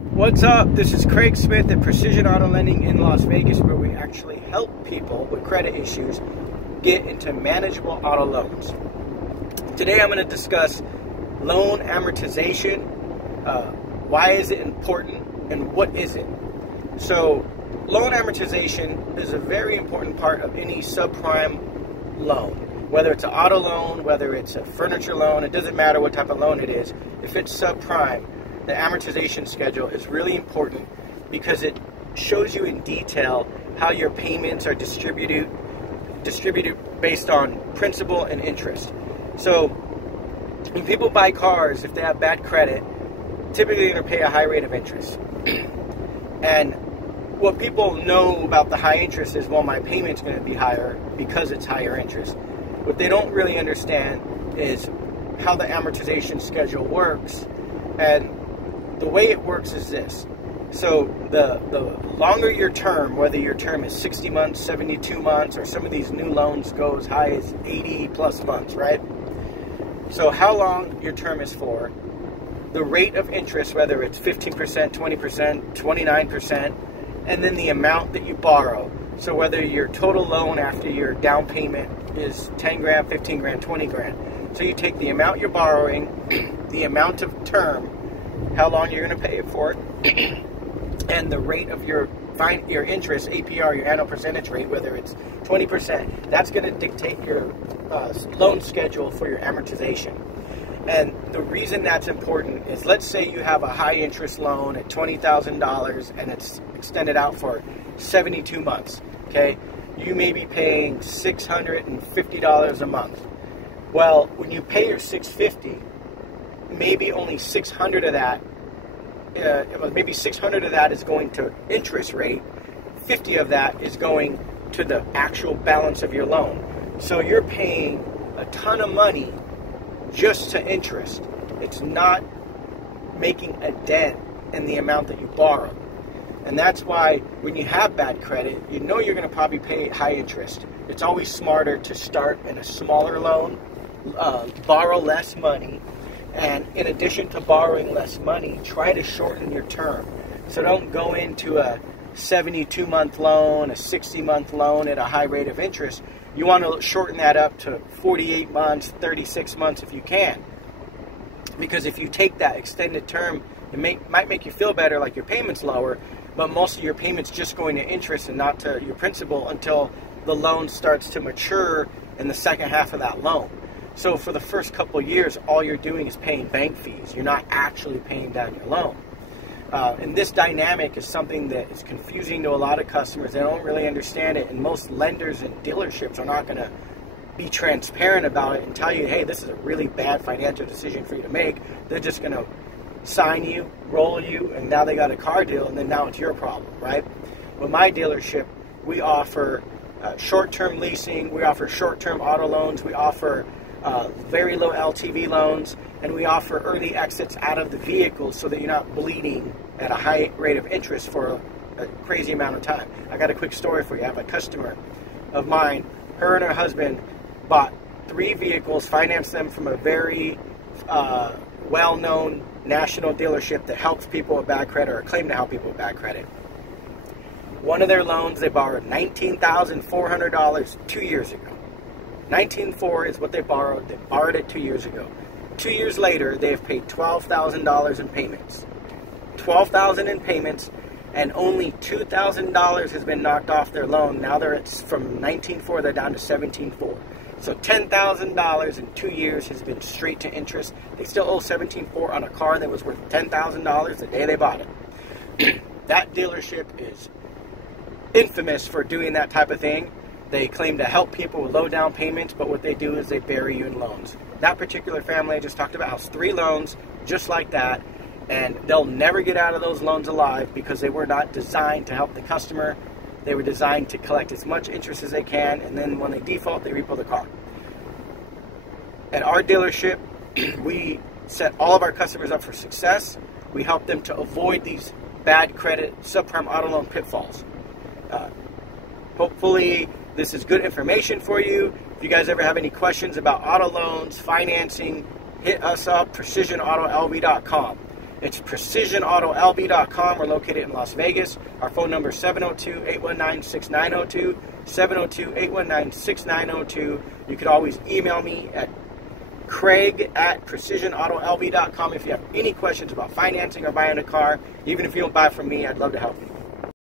What's up? This is Craig Smith at Precision Auto Lending in Las Vegas, where we actually help people with credit issues get into manageable auto loans. Today I'm going to discuss loan amortization, why is it important, and what is it. So loan amortization is a very important part of any subprime loan. Whether it's an auto loan, whether it's a furniture loan, it doesn't matter what type of loan it is. If it's subprime, the amortization schedule is really important because it shows you in detail how your payments are distributed based on principal and interest. So when people buy cars, if they have bad credit, typically they're going to pay a high rate of interest. And what people know about the high interest is, well, my payment's going to be higher because it's higher interest. What they don't really understand is how the amortization schedule works. And the way it works is this. So the longer your term, whether your term is 60 months, 72 months, or some of these new loans go as high as 80 plus months, right? So how long your term is for, the rate of interest, whether it's 15%, 20%, 29%, and then the amount that you borrow. So whether your total loan after your down payment is 10 grand, 15 grand, 20 grand. So you take the amount you're borrowing, the amount of term, how long you're going to pay it for, and the rate of your interest, APR, your annual percentage rate, whether it's 20%, that's going to dictate your loan schedule for your amortization. And the reason that's important is, let's say you have a high interest loan at $20,000 and it's extended out for 72 months, okay? You may be paying $650 a month. Well, when you pay your $650, maybe only 600 of that, maybe 600 of that is going to interest rate. 50 of that is going to the actual balance of your loan. So you're paying a ton of money just to interest. It's not making a dent in the amount that you borrow. And that's why when you have bad credit, you know you're going to probably pay high interest. It's always smarter to start in a smaller loan, borrow less money, and in addition to borrowing less money, try to shorten your term. So don't go into a 72-month loan, a 60-month loan at a high rate of interest. You want to shorten that up to 48 months, 36 months if you can. Because if you take that extended term, it might make you feel better, like your payment's lower, but most of your payment's just going to interest and not to your principal until the loan starts to mature in the second half of that loan. So for the first couple of years, all you're doing is paying bank fees. You're not actually paying down your loan. And this dynamic is something that is confusing to a lot of customers. They don't really understand it, and most lenders and dealerships are not going to be transparent about it and tell you, hey, this is a really bad financial decision for you to make. They're just going to sign you, roll you, and now they got a car deal, and then now it's your problem, right? With my dealership, we offer short-term leasing, we offer short-term auto loans, we offer very low LTV loans, and we offer early exits out of the vehicle so that you're not bleeding at a high rate of interest for a crazy amount of time. I got a quick story for you. I have a customer of mine, her and her husband bought 3 vehicles, financed them from a very well-known national dealership that helps people with bad credit, or claim to help people with bad credit. One of their loans, they borrowed $19,400 2 years ago. $19,400 is what they borrowed. They borrowed it 2 years ago. 2 years later, they have paid $12,000 in payments. $12,000 in payments, and only $2,000 has been knocked off their loan. Now they're from $19,400, they're down to $17,400. So $10,000 in 2 years has been straight to interest. They still owe $17,400 on a car that was worth $10,000 the day they bought it. That dealership is infamous for doing that type of thing. They claim to help people with low down payments, but what they do is they bury you in loans. That particular family I just talked about has 3 loans just like that, and they'll never get out of those loans alive because they were not designed to help the customer. They were designed to collect as much interest as they can, and then when they default, they repo the car. At our dealership, we set all of our customers up for success. We help them to avoid these bad credit subprime auto loan pitfalls. Hopefully this is good information for you. If you guys ever have any questions about auto loans, financing, hit us up, precisionautolv.com. It's precisionautolb.com. We're located in Las Vegas. Our phone number is 702-819-6902, 702-819-6902. You could always email me at craig@precisionautolb.com if you have any questions about financing or buying a car. Even if you don't buy from me, I'd love to help you.